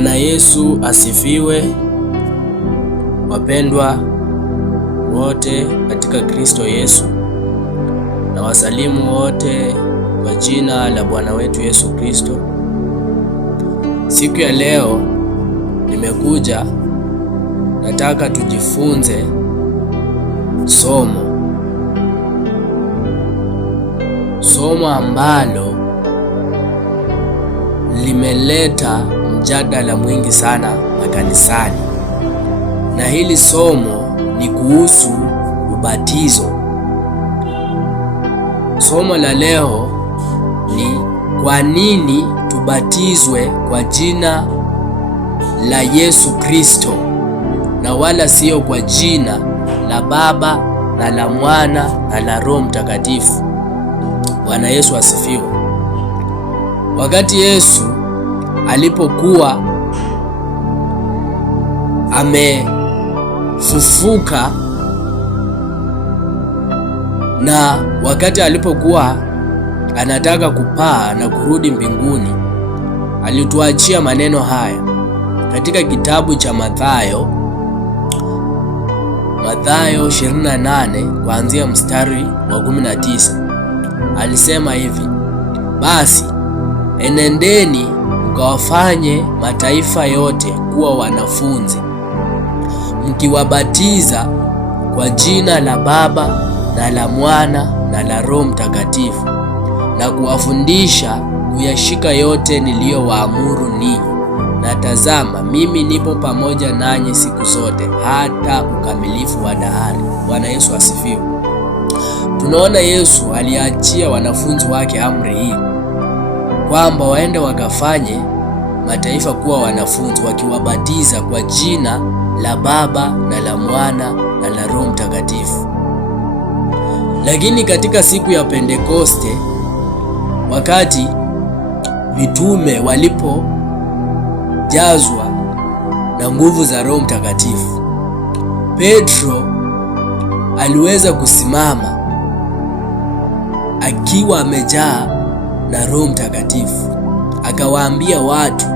Bwana Yesu asifiwe. Wapendwa wote katika Kristo Yesu, na wasalimu wote kwa jina la Bwana wetu Yesu Kristo. Siku ya leo nimekuja, nataka tujifunze somo ambalo limeleta mjadala mwingi sana makanisani, na hili somo ni kuhusu ubatizo. Somo la leo ni kwa nini tubatizwe kwa jina la Yesu Kristo na wala sio kwa jina la Baba na la Mwana na la Roho Mtakatifu. Bwana Yesu asifiwe. Wakati Yesu alipokuwa amefufuka na wakati alipokuwa anataka kupaa na kurudi mbinguni, alituachia maneno haya katika kitabu cha Mathayo 28 kuanzia mstari wa 19. Alisema hivi: basi enendeni mkawafanye mataifa yote kuwa wanafunzi, mkiwabatiza kwa jina la Baba na la Mwana na la Roho Mtakatifu, na kuwafundisha kuyashika yote niliyowaamuru ninyi, na tazama, mimi nipo pamoja nanyi siku zote hata ukamilifu wa dahari. Bwana Yesu asifiwe. Tunaona Yesu aliachia wanafunzi wake amri hii kwamba waende wakafanye mataifa kuwa wanafunzi, wakiwabatiza kwa jina la Baba na la Mwana na la Roho Mtakatifu. Lakini katika siku ya Pentekoste, wakati mitume walipojazwa na nguvu za Roho Mtakatifu, Petro aliweza kusimama akiwa amejaa na Roho Mtakatifu, akawaambia watu,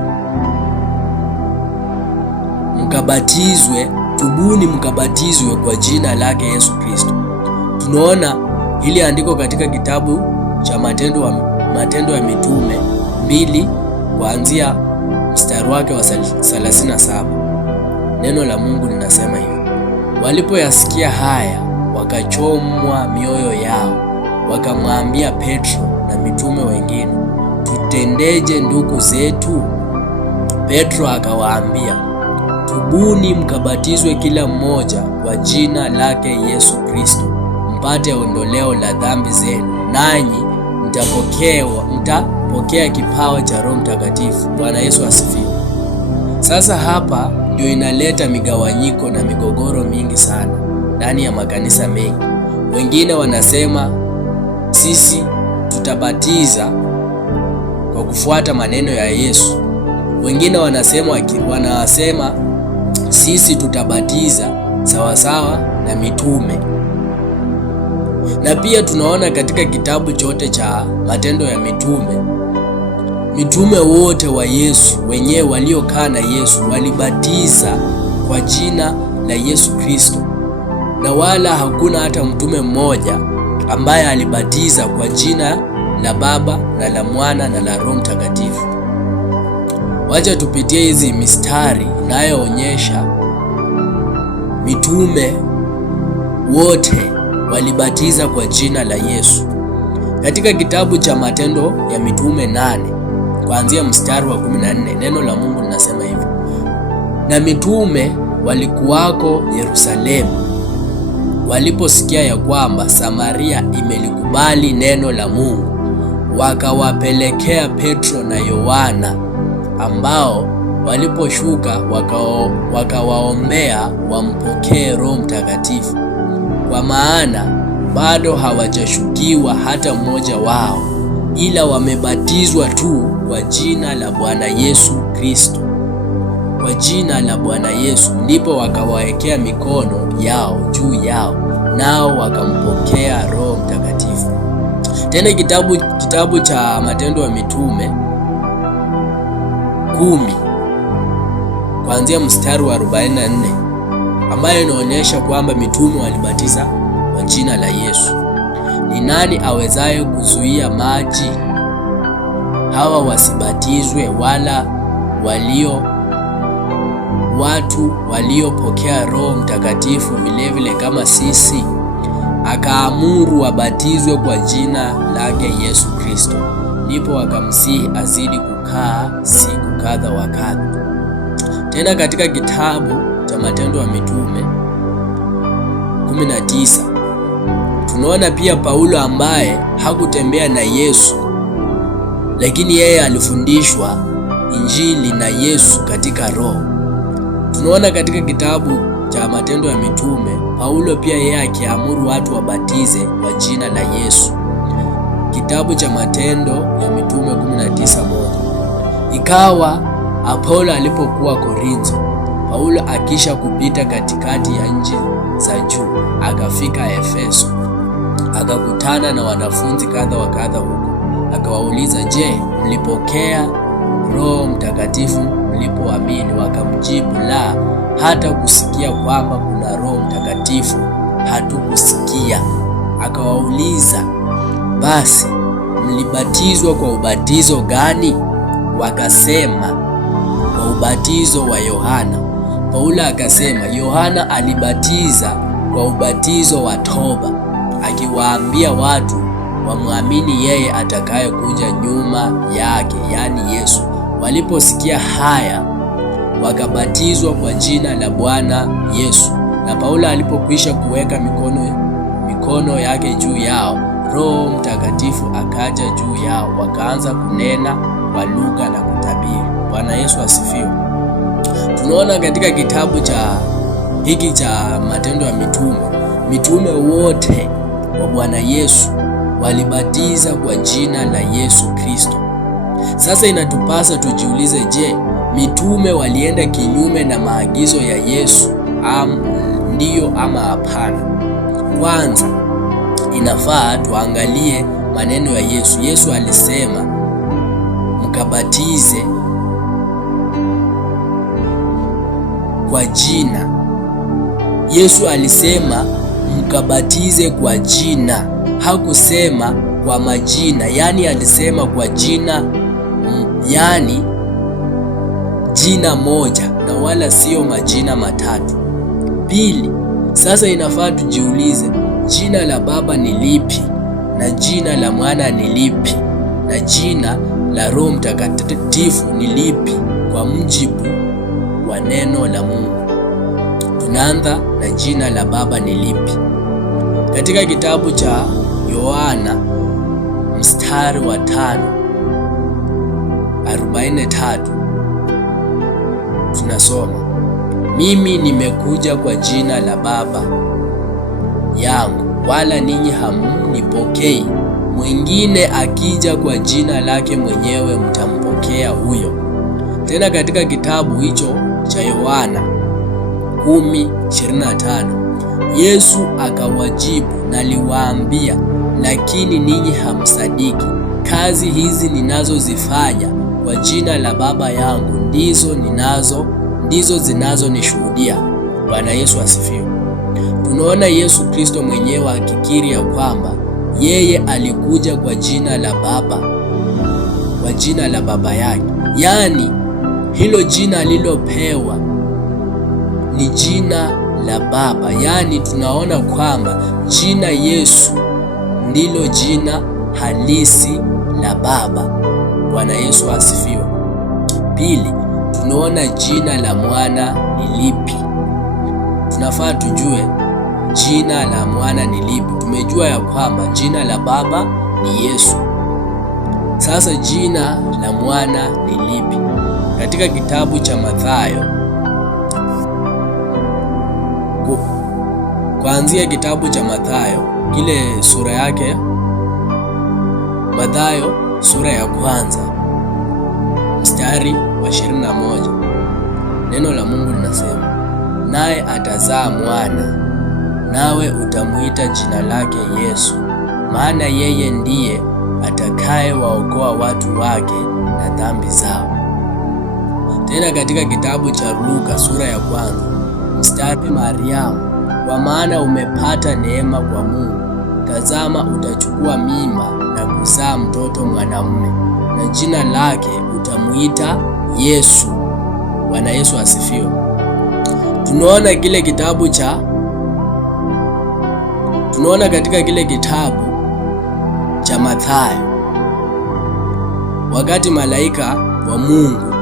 mkabatizwe, tubuni mkabatizwe kwa jina lake Yesu Kristo. Tunaona hili andiko katika kitabu cha Matendo ya Mitume 2 kuanzia mstari wake wa 37. Neno la Mungu linasema hivi: walipoyasikia haya wakachomwa mioyo yao, wakamwambia Petro na mitume wengine, tutendeje ndugu zetu? Petro akawaambia, tubuni mkabatizwe kila mmoja kwa jina lake Yesu Kristo, mpate ondoleo la dhambi zenu, nanyi mtapokea kipawa cha Roho Mtakatifu. Bwana Yesu asifiwe. Sasa hapa ndio inaleta migawanyiko na migogoro mingi sana ndani ya makanisa mengi. Wengine wanasema sisi tutabatiza kwa kufuata maneno ya Yesu. Wengine wanasema sisi tutabatiza sawasawa na mitume. Na pia tunaona katika kitabu chote cha Matendo ya mitume wote wa Yesu wenyewe waliokaa na Yesu walibatiza kwa jina la Yesu Kristo, na wala hakuna hata mtume mmoja ambaye alibatiza kwa jina la Baba na la Mwana na la Roho Mtakatifu. Wacha tupitie hizi mistari inayoonyesha mitume wote walibatiza kwa jina la Yesu. Katika kitabu cha Matendo ya Mitume 8 kuanzia mstari wa 14, neno la Mungu linasema hivi: na mitume walikuwako Yerusalemu, waliposikia ya kwamba Samaria imelikubali neno la Mungu, wakawapelekea Petro na Yohana, ambao waliposhuka wakawaombea wampokee Roho Mtakatifu, kwa maana bado hawajashukiwa hata mmoja wao, ila wamebatizwa tu kwa jina la Bwana Yesu Kristo. Kwa jina la Bwana Yesu ndipo wakawawekea mikono yao juu yao, nao wakampokea Roho Mtakatifu. Tena kitabu cha Matendo ya Mitume 10 kuanzia mstari wa 44, ambayo inaonyesha kwamba mitume walibatiza kwa jina la Yesu. Ni nani awezaye kuzuia maji hawa wasibatizwe, wala watu waliopokea Roho Mtakatifu vilevile kama sisi? Akaamuru wabatizwe kwa jina lake Yesu Kristo. Ndipo wakamsihi azidi kukaa siku kadha wa kadha. Tena katika kitabu cha Matendo ya Mitume 19 tunaona pia Paulo ambaye hakutembea na Yesu, lakini yeye alifundishwa Injili na Yesu katika Roho. Tunaona katika kitabu cha Matendo ya Mitume Paulo pia yeye akiamuru watu wabatize kwa jina la Yesu. Kitabu cha Matendo ya Mitume 19:1. Ikawa Apolo alipokuwa Korintho, Paulo akisha kupita katikati ya nchi za juu akafika Efeso, akakutana na wanafunzi kadha wa kadha huko. Akawauliza, je, mlipokea Roho Mtakatifu mlipoamini? Wakamjibu, la, hata kusikia kwamba kuna Roho Mtakatifu hatukusikia. Akawauliza, basi mlibatizwa kwa ubatizo gani? Wakasema, kwa ubatizo wa Yohana. Paulo akasema, Yohana alibatiza kwa ubatizo wa toba, akiwaambia watu wamwamini yeye atakaye kuja nyuma yake, yaani Yesu. Waliposikia haya, wakabatizwa kwa jina la Bwana Yesu. Na Paulo alipokwisha kuweka mikono yake juu yao, Roho Mtakatifu akaja juu yao, wakaanza kunena kwa lugha na kutabiri. Bwana Yesu asifiwe. Tunaona katika kitabu hiki cha Matendo ya Mitume, mitume wote wa Bwana Yesu walibatiza kwa jina la Yesu Kristo. Sasa inatupasa tujiulize, je, mitume walienda kinyume na maagizo ya Yesu? Ndiyo ama hapana? Kwanza inafaa tuangalie maneno ya Yesu. Yesu alisema mkabatize kwa jina. Yesu alisema mkabatize kwa jina, hakusema kwa majina. Yani alisema kwa jina, yani jina moja na wala sio majina matatu. Pili, sasa inafaa tujiulize, jina la Baba ni lipi na jina la Mwana ni lipi na jina la Roho Mtakatifu ni lipi kwa mujibu wa neno la Mungu? Tunaanza na jina la Baba ni lipi. Katika kitabu cha Yohana mstari wa 5:43 tunasoma, mimi nimekuja kwa jina la Baba yangu, wala ninyi hamnipokei. Mwingine akija kwa jina lake mwenyewe mtampokea huyo. Tena katika kitabu hicho cha Yohana 10:25 Yesu akawajibu, naliwaambia, lakini ninyi hamsadiki. Kazi hizi ninazozifanya kwa jina la Baba yangu ndizo zinazonishuhudia. Bwana Yesu asifiwe. Tunaona Yesu Kristo mwenyewe akikiri ya kwamba yeye alikuja kwa jina la Baba, kwa jina la Baba yake. Yaani hilo jina alilopewa ni jina la Baba. Yaani tunaona kwamba jina Yesu ndilo jina halisi la Baba. Bwana Yesu asifiwe. Pili, tunaona jina la Mwana ni lipi. Tunafaa tujue jina la Mwana ni lipi. Tumejua ya kwamba jina la Baba ni Yesu. Sasa jina la Mwana ni lipi? Katika kitabu cha Mathayo, kuanzia kitabu cha Mathayo kile sura yake, Mathayo sura ya 1 mstari wa 21, neno la Mungu linasema, naye atazaa mwana, nawe utamuita jina lake Yesu, maana yeye ndiye atakayewaokoa watu wake na dhambi zao. Tena katika kitabu cha Luka sura ya 1 mstari, Mariamu, kwa maana umepata neema kwa Mungu, tazama utachukua mimba na kuzaa mtoto mwanamume, na jina lake utamuita Yesu. Bwana Yesu asifiwe. Tunaona katika kile kitabu cha Mathayo, wakati malaika wa Mungu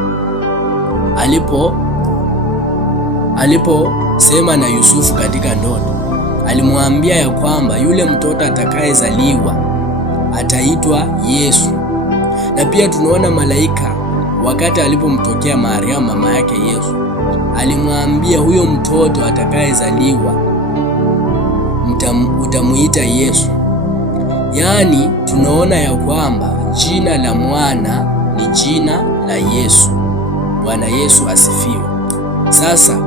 aliposema na Yusufu katika ndoto, alimwambia ya kwamba yule mtoto atakayezaliwa ataitwa Yesu. Na pia tunaona malaika wakati alipomtokea Mariamu mama yake Yesu, alimwambia huyo mtoto atakayezaliwa utamuita Yesu. Yaani tunaona ya kwamba jina la mwana ni jina la Yesu. Bwana Yesu asifiwe. Sasa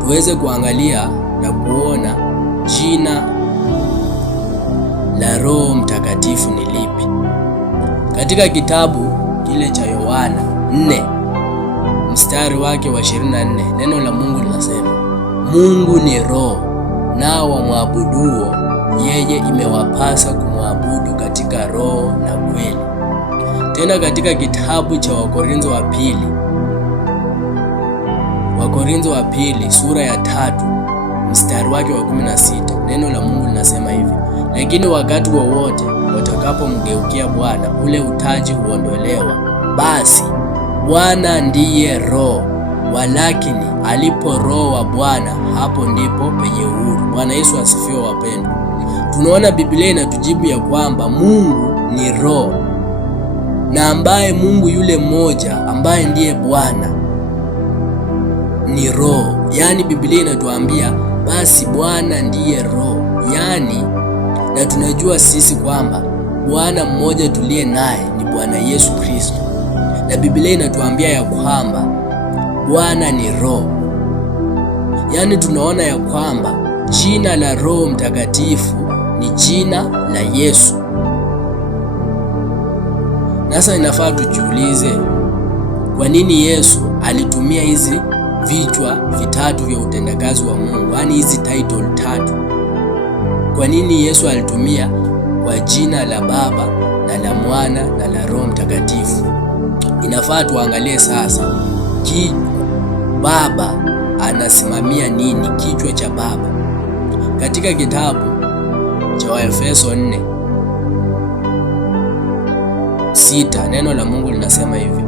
tuweze kuangalia na kuona jina la Roho Mtakatifu ni lipi. Katika kitabu kile cha Yohana 4 mstari wake wa 24, neno la Mungu linasema, Mungu ni Roho, nao wamwabuduo yeye imewapasa kumwabudu katika roho na kweli. Tena katika kitabu cha Wakorintho wa pili sura ya 3 mstari wake wa 16, neno la Mungu linasema hivi, lakini wakati wowote watakapomgeukia Bwana, ule utaji huondolewa. Basi Bwana ndiye Roho, walakini alipo Roho wa Bwana, hapo ndipo penye uhuru. Bwana Yesu asifiwe wapendwa. Tunaona Biblia inatujibu ya kwamba Mungu ni Roho, na ambaye Mungu yule mmoja ambaye ndiye Bwana ni Roho. Yaani Biblia inatuambia basi Bwana ndiye Roho. Yaani, na tunajua sisi kwamba Bwana mmoja tuliye naye ni Bwana Yesu Kristo. Na Biblia inatuambia ya kwamba Bwana ni Roho. Yaani tunaona ya kwamba jina la Roho Mtakatifu ni jina la Yesu. Sasa inafaa tujiulize, kwa nini Yesu alitumia hizi vichwa vitatu vya utendakazi wa Mungu, yaani hizi title tatu? Kwa nini Yesu alitumia kwa jina la Baba na la Mwana na la Roho Mtakatifu? Inafaa tuangalie sasa Baba anasimamia nini, kichwa cha Baba. Katika kitabu cha Waefeso 4:6 neno la Mungu linasema hivi,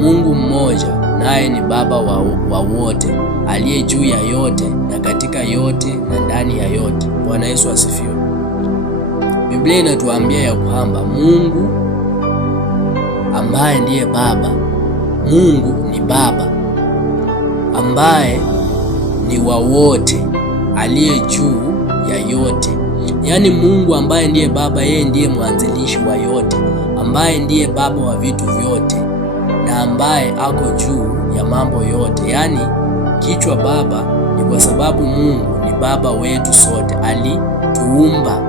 Mungu mmoja naye ni Baba wa wote, aliye juu ya yote na katika yote na ndani ya yote. Bwana Yesu asifiwe. Biblia inatuambia ya kwamba Mungu ambaye ndiye Baba, Mungu ni Baba ambaye ni wa wote, aliye juu ya yote. Yaani Mungu ambaye ndiye Baba, yeye ndiye mwanzilishi wa yote, ambaye ndiye Baba wa vitu vyote na ambaye ako juu ya mambo yote. Yaani kichwa Baba ni kwa sababu Mungu ni Baba wetu sote.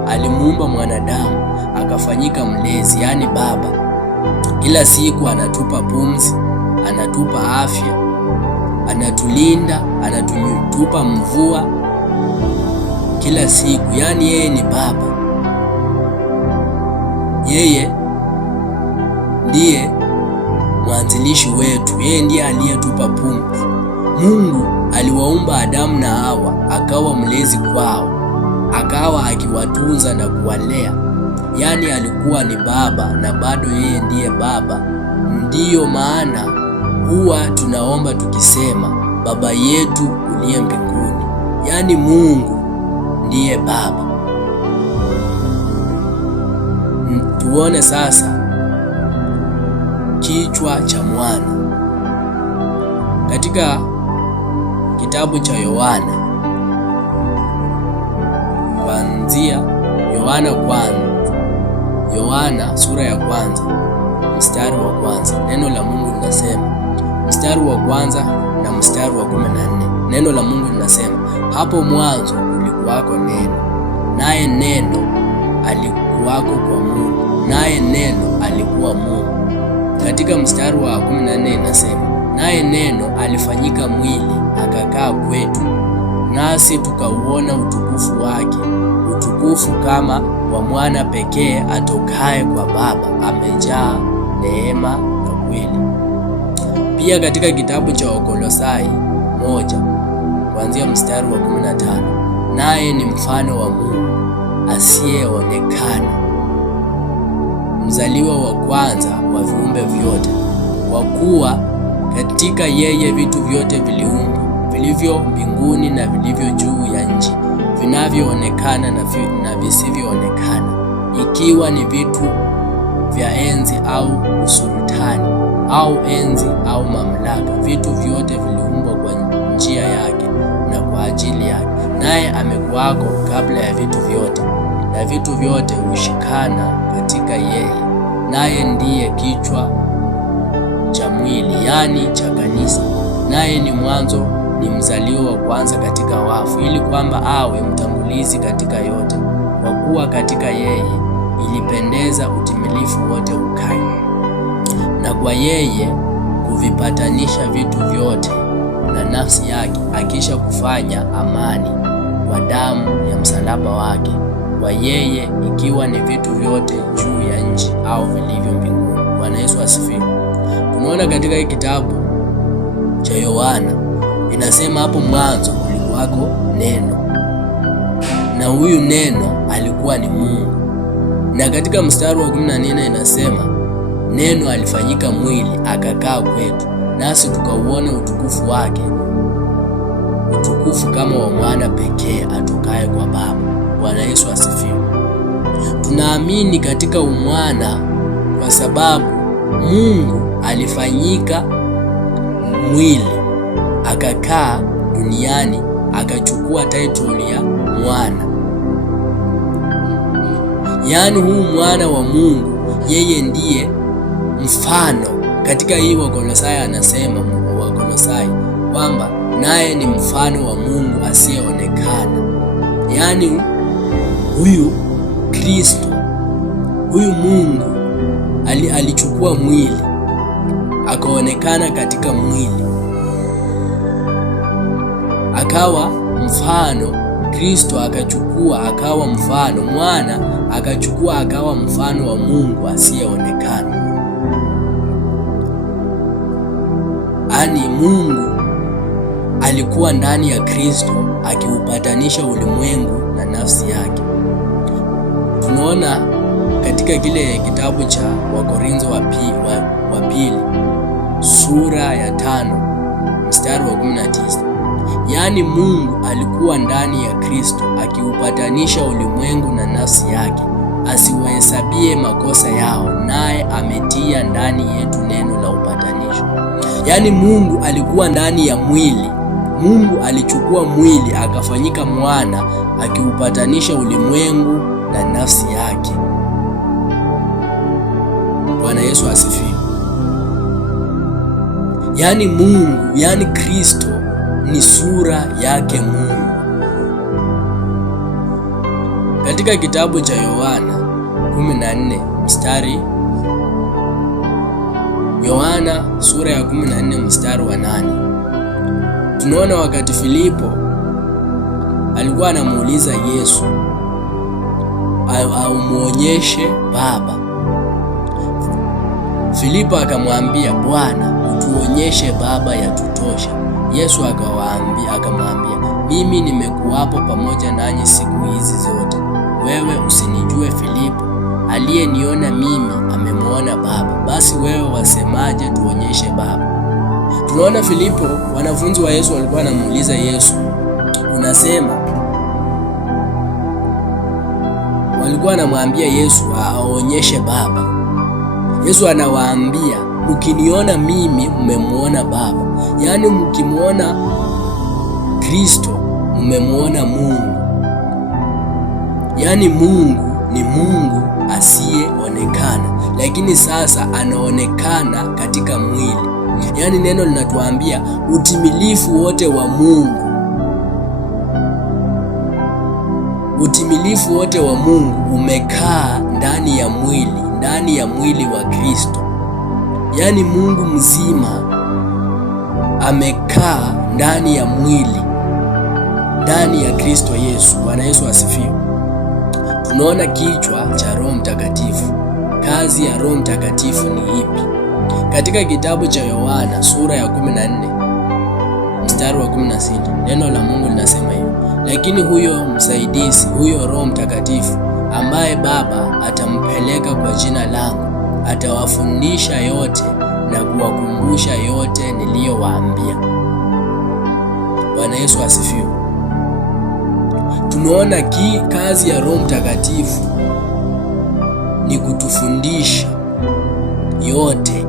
Alimuumba mwanadamu akafanyika mlezi, yaani Baba. Kila siku anatupa pumzi, anatupa afya, anatulinda, anatupa mvua kila siku. Yaani yeye ni Baba. Yeye ndiye mwanzilishi wetu, yeye ndiye aliyetupa pumzi. Mungu aliwaumba Adamu na Hawa, akawa mlezi kwao, akawa akiwatunza na kuwalea. Yaani alikuwa ni Baba na bado yeye ndiye Baba. Ndiyo maana huwa tunaomba tukisema, Baba yetu uliye mbinguni. Yaani Mungu ndiye Baba. Tuone sasa kichwa cha Mwana katika kitabu cha kuanzia Yohana sura ya 1 mstari wa 1, neno la Mungu linasema, mstari wa 1 na mstari wa 14, neno la Mungu linasema, hapo mwanzo kulikuwako neno, naye neno alikuwako kwa Mungu, naye neno alikuwa Mungu. Katika mstari wa 14 inasema, naye neno alifanyika mwili akakaa kwetu, nasi tukauona utukufu wake, utukufu kama wa mwana pekee atokaye kwa Baba, amejaa neema na kweli. Pia katika kitabu cha Wakolosai 1 kuanzia mstari wa 15, naye ni mfano wa Mungu asiyeonekana, mzaliwa wa kwanza wa viumbe vyote, kwa kuwa katika yeye vitu vyote viliumbwa, vilivyo mbinguni na vilivyo juu ya nchi, vinavyoonekana na visivyoonekana, ikiwa ni vitu vya enzi au usultani au enzi au mamlaka. Vitu vyote viliumbwa kwa njia yake na kwa ajili yake, naye amekuwako kabla ya vitu vyote, na vitu vyote hushikana katika yeye, naye ndiye kichwa cha mwili, yani cha kanisa. Naye ni mwanzo, ni mzaliwa wa kwanza katika wafu, ili kwamba awe mtangulizi katika yote. Kwa kuwa katika yeye ilipendeza utimilifu wote ukae, na kwa yeye kuvipatanisha vitu vyote na nafsi yake, akisha kufanya amani kwa damu ya msalaba wake. Kwa yeye ikiwa ni vitu vyote juu ya nchi au vilivyo mbinguni. Bwana Yesu asifiwe. Tunaona katika kitabu cha Yohana inasema, hapo mwanzo kulikuwako neno, na huyu neno alikuwa ni Mungu. Na katika mstari wa 14 inasema, neno alifanyika mwili akakaa kwetu, nasi tukauona utukufu wake, utukufu kama wa mwana pekee atokaye kwa Baba. Bwana Yesu asifiwe. Tunaamini katika umwana kwa sababu Mungu alifanyika mwili akakaa duniani, akachukua title ya mwana. Yaani huu mwana wa Mungu yeye ndiye mfano. Katika hii Wakolosai anasema, Wakolosai kwamba naye ni mfano wa Mungu asiyeonekana. Yaani huyu Kristo, huyu Mungu alichukua mwili akaonekana katika mwili, akawa mfano. Kristo akachukua akawa mfano, mwana akachukua akawa mfano wa Mungu asiyeonekana. Ani Mungu alikuwa ndani ya Kristo akiupatanisha ulimwengu na nafsi yake. Tunaona katika kile kitabu cha Wakorintho wa pili sura ya 5 mstari wa 19. Yaani Mungu alikuwa ndani ya Kristo akiupatanisha ulimwengu na nafsi yake, asiwahesabie makosa yao, naye ametia ndani yetu neno la upatanisho. Yaani Mungu alikuwa ndani ya mwili. Mungu alichukua mwili akafanyika mwana, akiupatanisha ulimwengu na nafsi yake. Bwana Yesu asifiwe. Yaani Mungu, yaani Kristo ni sura yake Mungu. Katika kitabu cha Yohana 14 mstari, Yohana sura ya 14 mstari wa 8, tunaona wakati Filipo alikuwa anamuuliza Yesu aumuonyeshe Baba. Filipo akamwambia, Bwana, utuonyeshe Baba yatutosha. Yesu akamwambia, mimi nimekuwapo pamoja nanyi siku hizi zote, wewe usinijue Filipo? Aliyeniona mimi amemwona Baba. Basi wewe wasemaje, tuonyeshe Baba? Tunaona Filipo, wanafunzi wa Yesu walikuwa wanamuuliza Yesu, unasema? Walikuwa wanamwambia Yesu aonyeshe Baba. Yesu anawaambia, ukiniona mimi mmemwona Baba. Yaani mkimwona Kristo mmemwona Mungu. Yaani Mungu ni Mungu asiyeonekana, lakini sasa anaonekana katika mwili. Yaani neno linatuambia utimilifu wote wa Mungu, utimilifu wote wa Mungu umekaa ndani ya mwili, ndani ya mwili wa Kristo. Yaani Mungu mzima amekaa ndani ya mwili, ndani ya Kristo Yesu. Bwana Yesu asifiwe. Tunaona kichwa cha Roho Mtakatifu. Kazi ya Roho Mtakatifu ni ipi? Katika kitabu cha Yohana sura ya 14 mstari wa 16, neno la Mungu linasema hivi: lakini huyo msaidizi, huyo Roho Mtakatifu ambaye Baba atampeleka kwa jina langu, atawafundisha yote na kuwakumbusha yote niliyowaambia. Bwana Yesu asifiwe. Tunaona kazi ya Roho Mtakatifu ni kutufundisha yote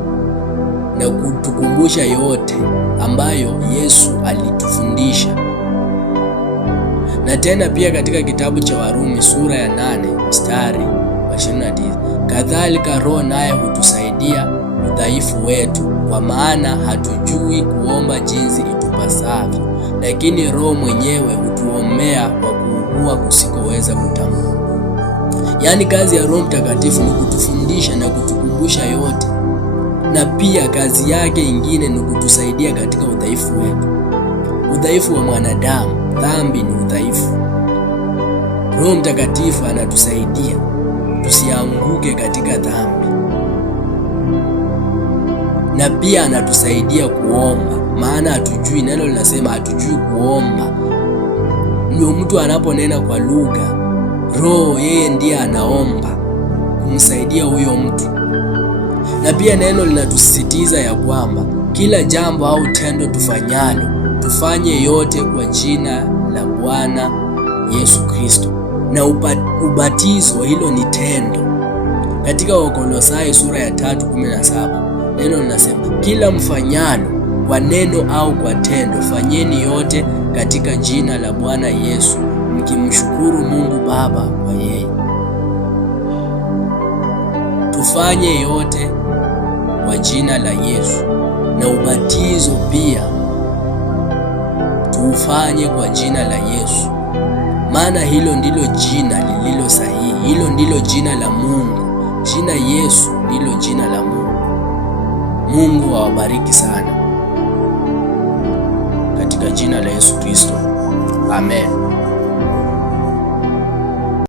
na kutukumbusha yote ambayo Yesu alitufundisha. Na tena pia katika kitabu cha Warumi sura ya 8 mstari wa 29, kadhalika Roho naye hutusaidia udhaifu wetu, kwa maana hatujui kuomba jinsi itupasavyo, lakini Roho mwenyewe hutuombea kwa kuugua kusikoweza kutamka. Yaani kazi ya Roho Mtakatifu ni kutufundisha na kutukumbusha yote, na pia kazi yake ingine ni kutusaidia katika udhaifu wetu. Udhaifu wa mwanadamu, dhambi ni udhaifu. Roho Mtakatifu anatusaidia tusianguke katika dhambi, na pia anatusaidia kuomba, maana hatujui. Neno linasema hatujui kuomba. Ndio mtu anaponena kwa lugha, Roho yeye ndiye anaomba kumsaidia huyo mtu. Na pia neno linatusisitiza ya kwamba kila jambo au tendo tufanyalo, tufanye yote kwa jina la Bwana Yesu Kristo. Na ubatizo, hilo ni tendo. Katika Wakolosai sura ya 3:17 neno linasema, kila mfanyalo kwa neno au kwa tendo, fanyeni yote katika jina la Bwana Yesu, mkimshukuru Mungu Baba kwa yeye. Tufanye yote kwa jina la Yesu, na ubatizo pia tuufanye kwa jina la Yesu, maana hilo ndilo jina lililo sahihi. Hilo ndilo jina la Mungu. Jina Yesu ndilo jina la Mungu. Mungu awabariki sana katika jina la Yesu Kristo. Amen.